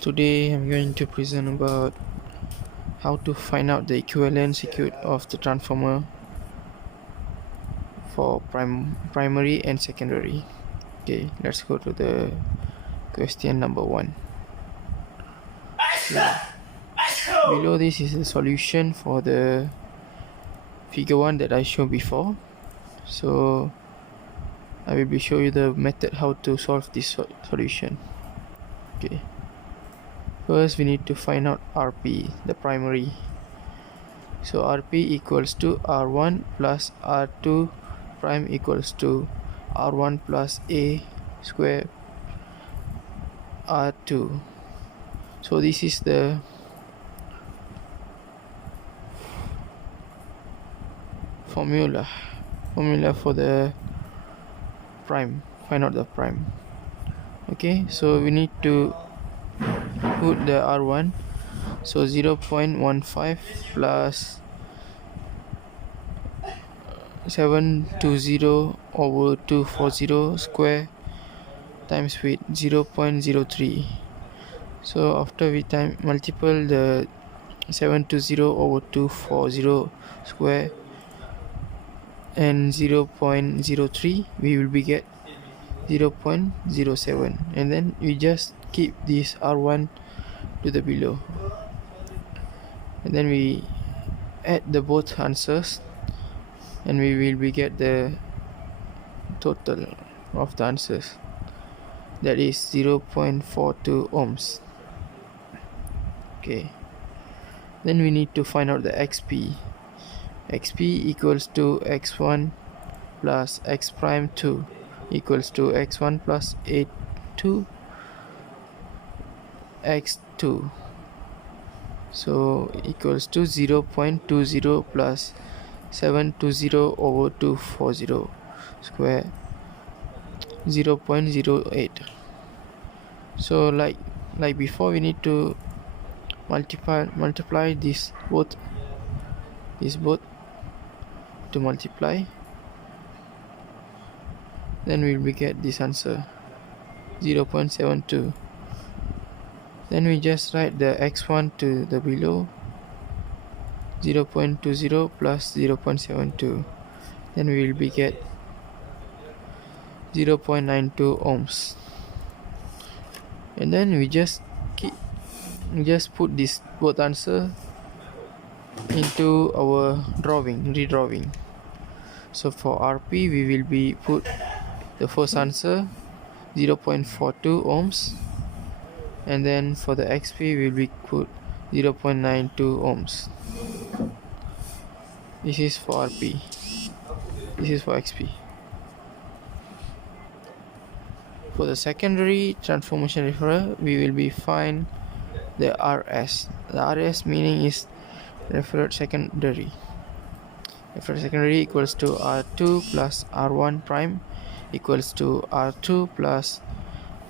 Today I'm going to present about how to find out the equivalent circuit of the transformer for primary and secondary. Okay, let's go to the question number 1. Okay. Below this is the solution for the figure 1 that I showed before. So I will be showing you the method how to solve this solution. Okay. First we need to find out RP, the primary. So Rp equals to R1 plus R2 prime equals to R1 plus A square R2. So this is the formula for the prime. Find out the prime. Okay, so we need to put the R1. So 0.15 plus 720 over 240 square times with 0.03. So after we multiply the 720 over 240 square and 0.03, we will be get 0.07, and then we just keep this R1 to the below, and then we add the both answers, and we will be get the total of the answers, that is 0.42 ohms. Okay, then we need to find out the xp equals to x1 plus x prime 2 equals to x1 plus a2 x2, so equals to 0.20 plus 720 over 240 square 0.08. so like before, we need to multiply this both to multiply, then we will get this answer 0.72. then we just write the x1 to the below, 0.20 plus 0.72, then we will be get 0.92 ohms, and then we just put this both answer into our redrawing. So for RP we will be put the first answer 0.42 ohms, and then for the XP we will be put 0.92 ohms. This is for RP, this is for XP. For the secondary transformation referrer, we will be find the RS. The RS meaning is referred secondary. Referred secondary equals to R2 plus R1 prime equals to R2 plus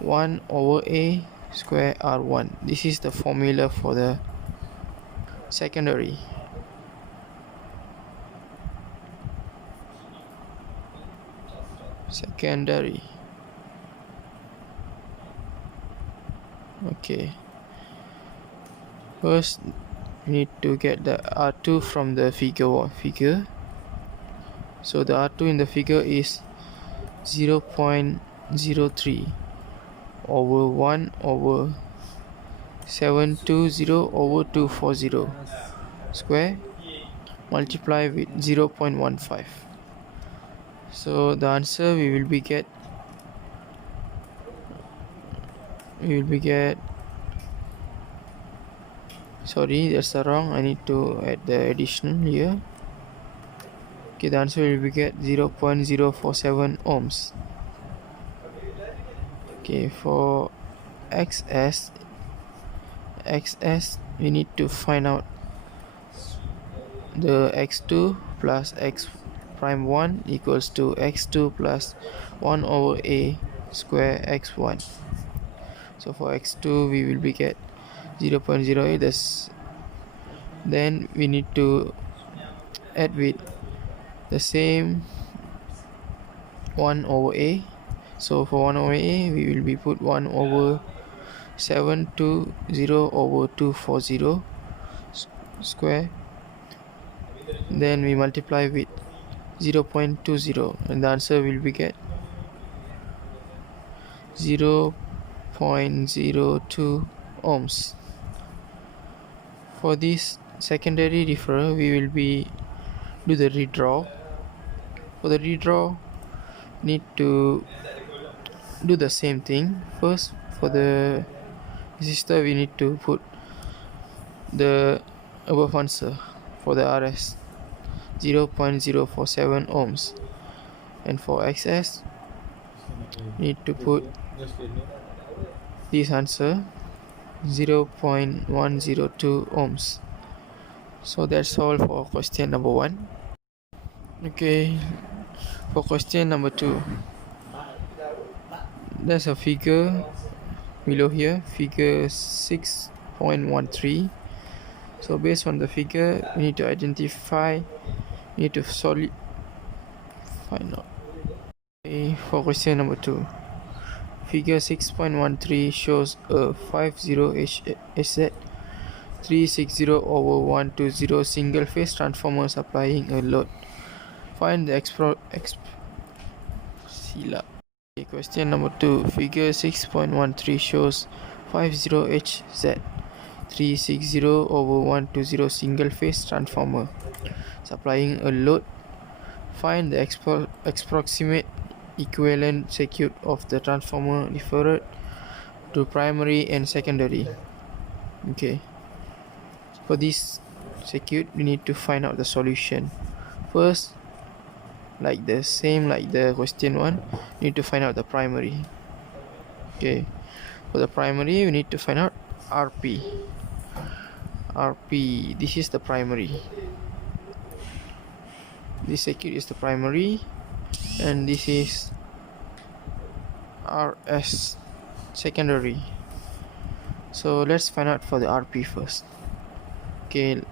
1 over A square R1. This is the formula for the secondary. Okay, first we need to get the R2 from the figure. So the R2 in the figure is 0.03 over 1 over 720 over 240 square multiply with 0.15. so the answer we will be get sorry, that's wrong, I need to add the additional here. Okay, the answer will be get 0.047 ohms. Okay, for XS we need to find out the x2 plus x prime 1 equals to x2 plus 1 over A square x1. So for x2 we will be get 0.08. Then we need to add with the same 1 over A. So for 1 over A we will be put 1 over 720 over 240 square. Then we multiply with 0.20 and the answer will be get 0.02 ohms. For this secondary differ, we will be do the redraw. For the redraw, need to do the same thing. First, for the resistor, we need to put the above answer for the RS 0.047 ohms, and for XS need to put this answer 0.102 ohms. So that's all for question number 1. Okay, for question number 2, there's a figure below here, figure 6.13. So based on the figure, we need to identify, we need to find out. Okay, for question number 2, figure 6.13 shows a 50HZ 360 over 120 single phase transformer supplying a load. Find the Okay, question number 2, figure 6.13 shows 50HZ 360 over 120 single phase transformer supplying a load. Find the approximate equivalent circuit of the transformer referred to primary and secondary. Okay, for this circuit we need to find out the solution. First, like the question 1, need to find out the primary. Okay, for the primary we need to find out RP. This is the primary. This circuit is the primary, and this is RS, secondary. So let's find out for the RP first. Okay,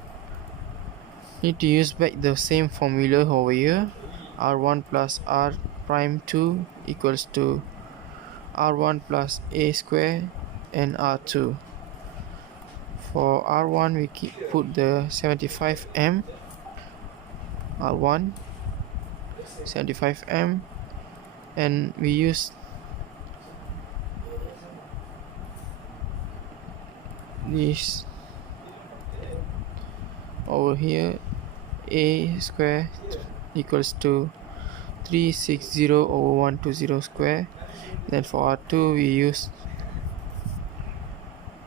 need to use back the same formula over here. R1 plus R prime 2 equals to R1 plus A square and R2. For R1 we put the 75 M, R1 75 M, and we use this over here, A square equals to 360 over 120 square. Then for R2 we use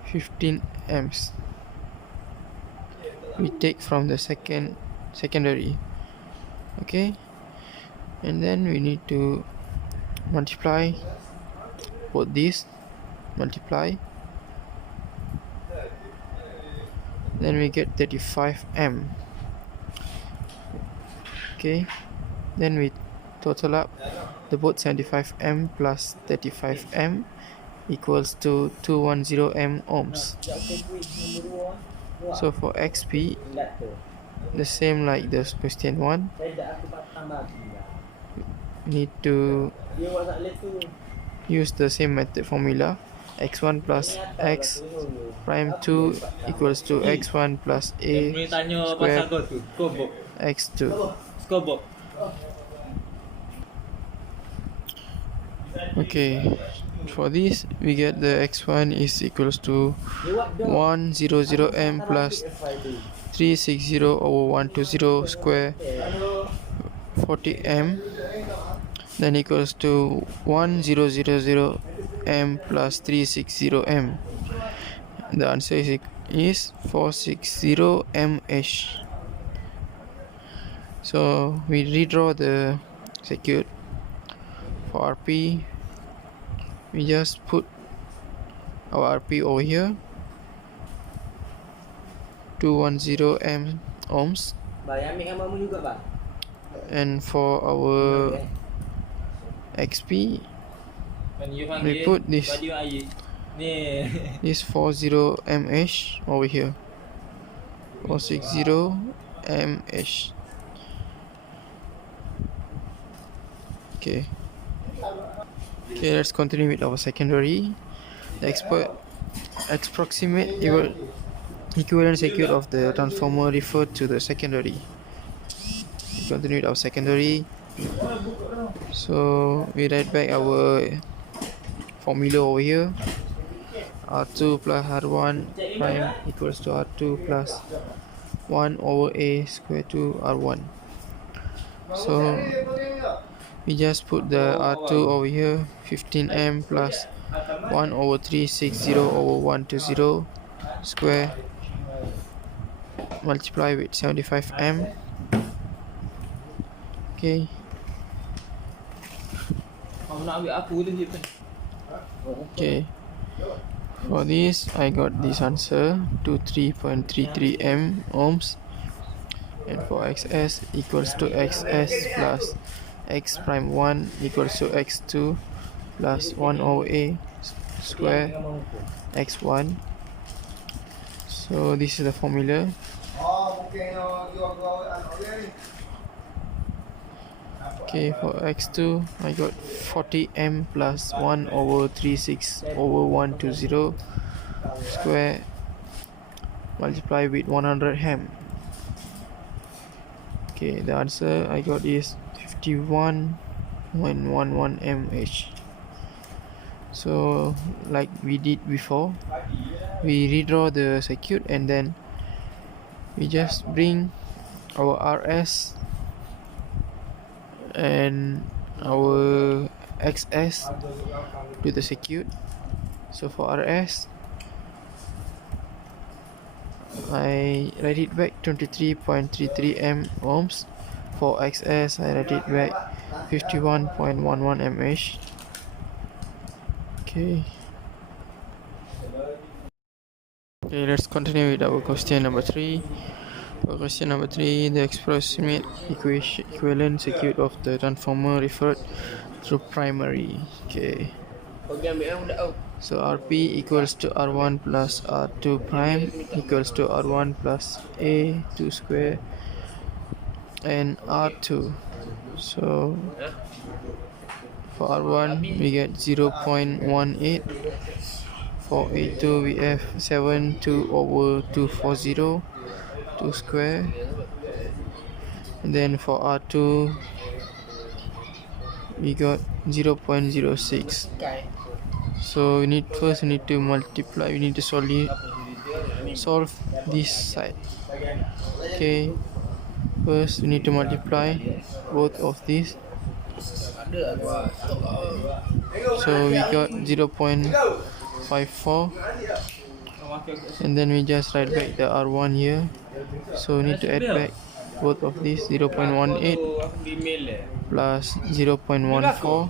15 amps. We take from the secondary. Okay, and then we need to multiply both these, multiply, then we get 35 M. Okay, then we total up the both 75 M plus 35 M equals to 210 M ohms. So for XP, the same like the question 1, need to use the same method formula. X1 plus X prime 2 equals to X1 plus A square X2. Okay, for this we get the X1 is equals to 100 M plus 360 over 120 square 40 M, then equals to 1000 M plus 360 M. The answer is 460 mH. So we redraw the circuit. For RP, we just put our RP over here, 210 M ohms, and for our XP we put this 40 mH over here, 460 mH. Okay, let's continue with our secondary. The approximate equivalent circuit of the transformer referred to the secondary. We continue with our secondary. So we write back our formula over here. R2 plus R1 prime equals to R2 plus 1 over A square to R1. So we just put the R2 over here, 15M plus 1 over 360 over 120 square, multiply with 75M. Okay. Okay. For this, I got this answer, 23.33 ohms. And for xs equals to xs plus x prime 1 equals to x2 plus 1 over a square x1. So this is the formula. Okay, for x2 I got 40m plus 1 over 36 over 120 square multiply with 100 hem. Okay, the answer I got is 51.11 mH. So like we did before, we redraw the circuit and then we just bring our RS and our XS to the circuit. So for RS, I write it back 23.33 ohms. For XS, I write it back 51.11 mH. Okay. Okay, let's continue with our question number 3. For question number 3, the approximate equivalent circuit of the transformer referred to primary. Okay. So Rp equals to R1 plus R2 prime equals to R1 plus A2 square and R2. So for R1 we get 0.18. For A2 we have 72 over 240 2 square, and then for R2 we got 0.06. So we need to multiply, we need to solve this side. Okay, first we need to multiply both of these. So we got 0.54, and then we just write back the R1 here. So we need to add back both of these, 0.18 plus 0.14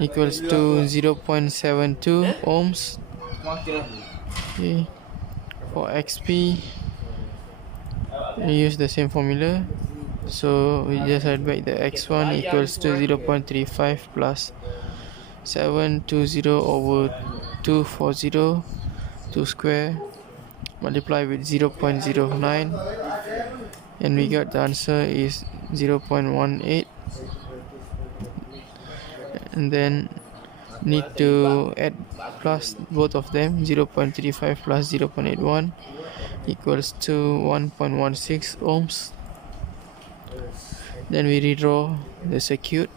equals to 0.72 ohms. Okay. For XP, we use the same formula. So we just add back the X1 equals to 0.35 plus 720 over 240 2 square multiply with 0.09, and we got the answer is 0.18. And then need to add plus both of them, 0.35 plus 0.81 equals to 1.16 ohms. Then we redraw the circuit,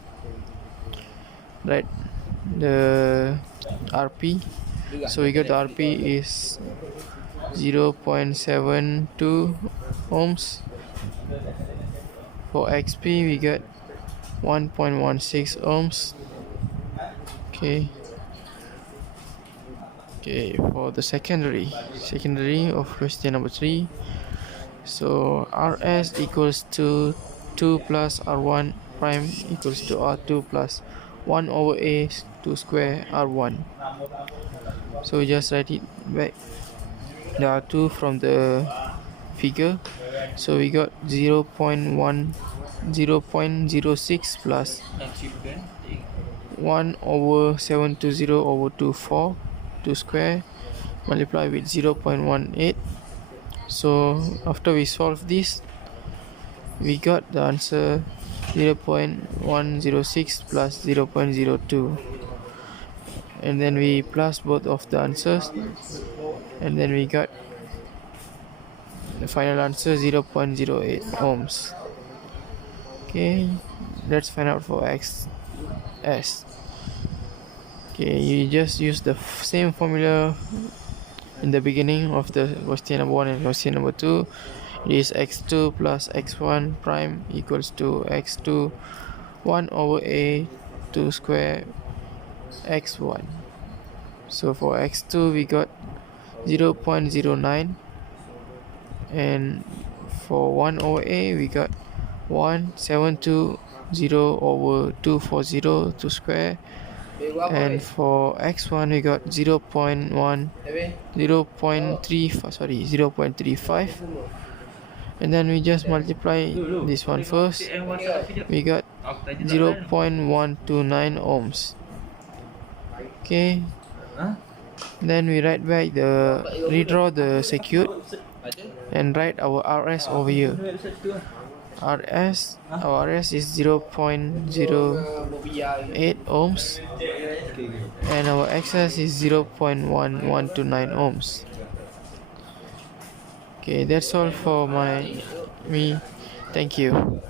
right, the RP. So we got the RP is 0.72 ohms. For XP we got 1.16 ohms. Okay. Okay, for the secondary of question number 3. So RS equals to 2 plus R1 prime equals to R2 plus 1 over A 2 square R1. So we just write it back, the R2 from the figure. So we got 0.06 plus 1 over 720 over 24 2 square multiply with 0.18. So after we solve this, we got the answer 0.106 plus 0.02, and then we plus both of the answers, and then we got the final answer 0.08 ohms. Okay, let's find out for XS. Okay, you just use the same formula in the beginning of the question number 1 and question number 2. It is x2 plus x1 prime equals to x2 1 over a 2 square x1. So for x2 we got 0.09, and for 1 over a we got 1720 over 240 to square, and for x1 we got 0.35, and then we just multiply this one first. We got 0.129 ohms. Okay, then we redraw the circuit and write our RS over here. Our RS is 0.08 ohms, and our XS is 0.1129 ohms. Okay, that's all for me. Thank you.